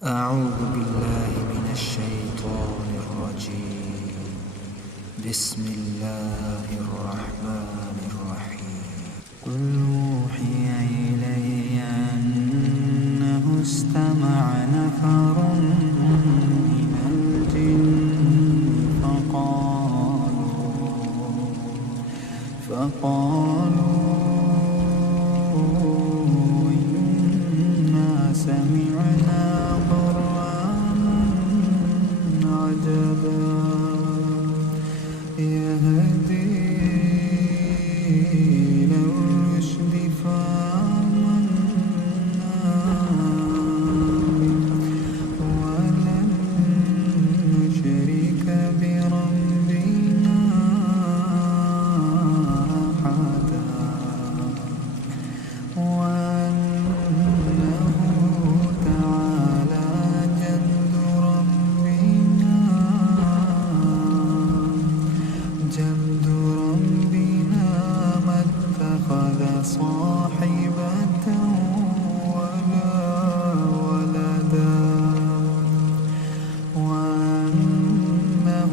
أعوذ بالله من الشيطان الرجيم. بسم الله الرحمن الرحيم. قل أوحي إلي أنه استمع نفر من الجن فقالوا إنا سمعنا قرآنا عجبا يهدي إلى الرشد فآمنا به ولن نشرك بربنا أحدا وأنه تعالى جد ربنا ما اتخذ صاحبة ولا ولدا وأنه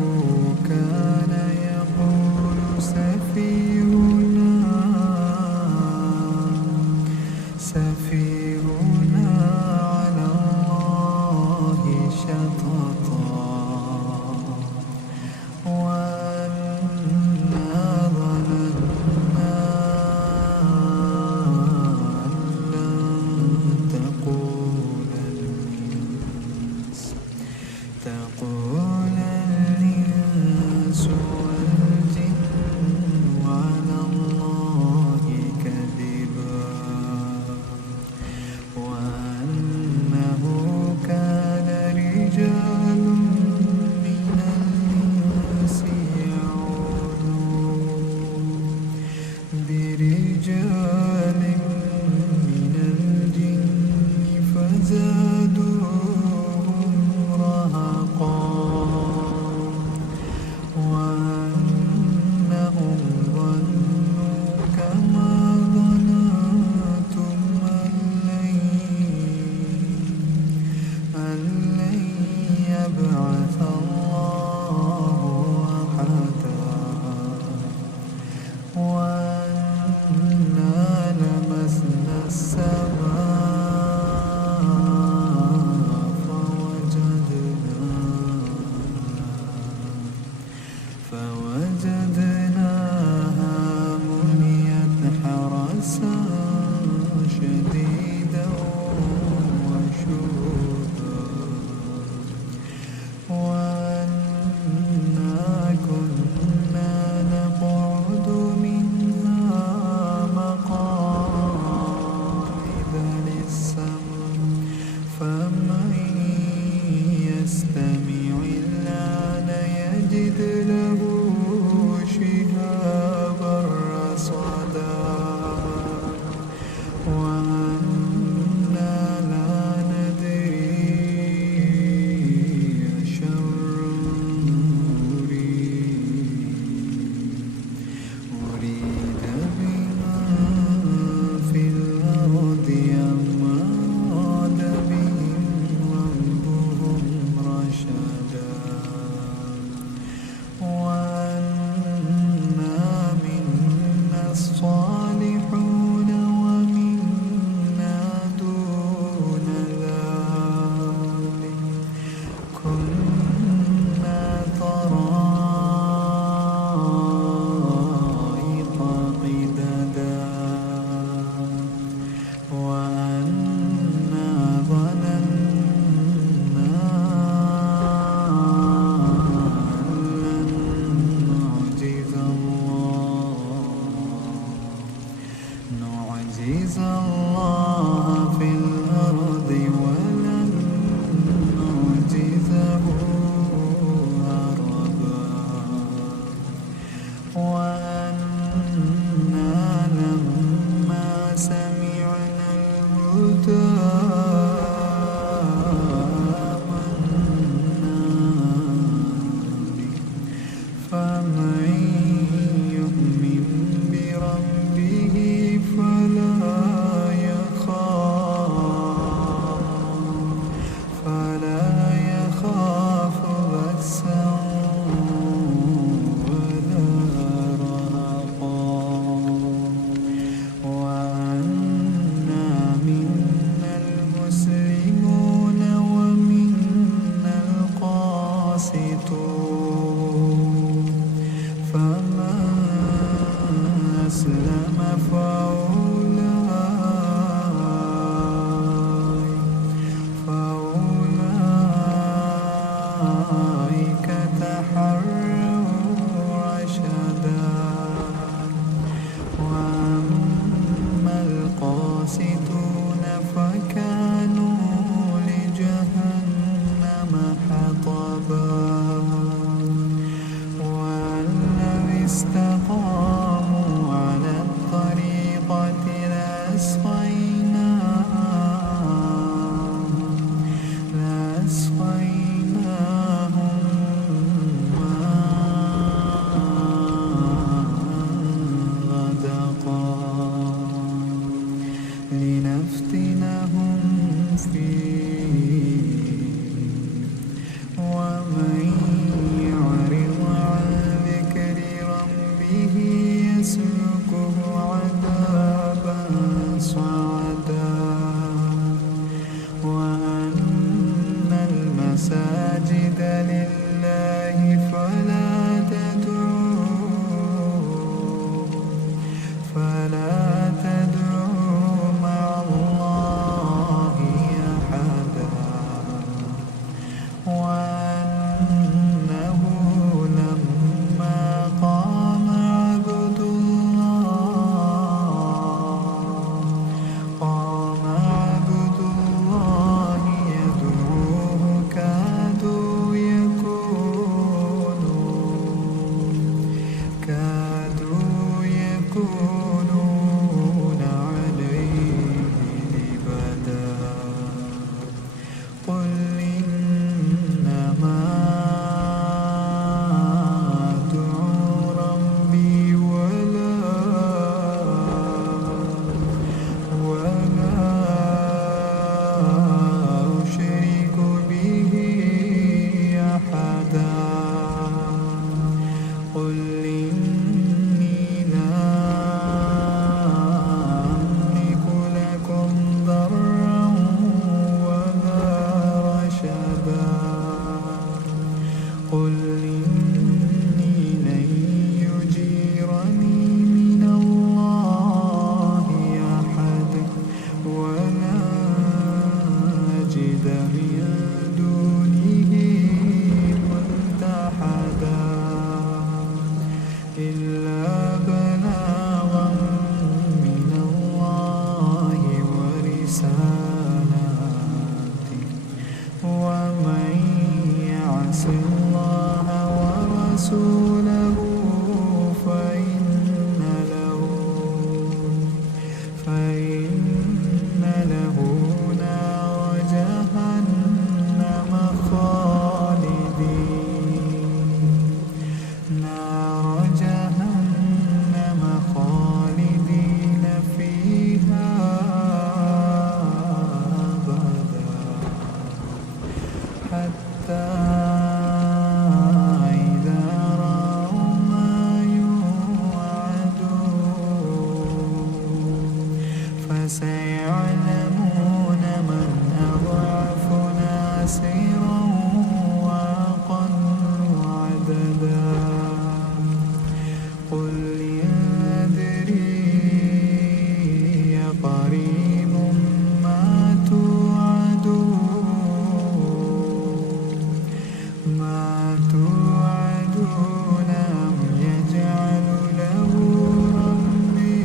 كان يقول سفيهنا على الله شططا وأنا ظننا أن لن تقول الإنس والجن على الله كذبا وأنه كان رجال من الإنس يعوذون برجال من الجن فزادوهم رهقا وأنهم ظنوا كما ظننتم أن لن يبعث الله أحدا وأنا لمسنا السماء فوجدناها مليت حرسا شديدا وشهبا وأنا كنا نقعد منها مقاعد للسمع فمن يستمع الآن يجد له شهابا رصدا وأنا لا ندري أشر أريد بمن في الأرض أم أراد بهم ربهم رشدا يعص الله ورسوله فإن له نار جهنم خالدين فيها أبدا حتى إذا رأوا ما يوعدون فسيعلمون من أضعف ناصرا وأقل عددا قل يدري قريب ما توعدون أم يجعل له ربي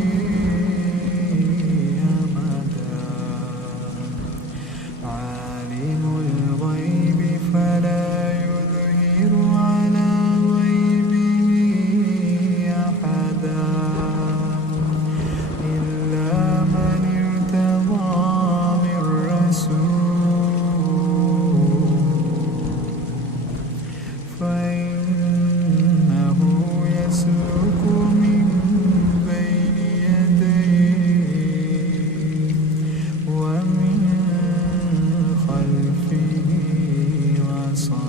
أمدا عالم الغيب فلا يظهر على غيبه أحدا إلا من ارتضى من رسول فإنه يسلك من بين يديه ومن خلفه رصدا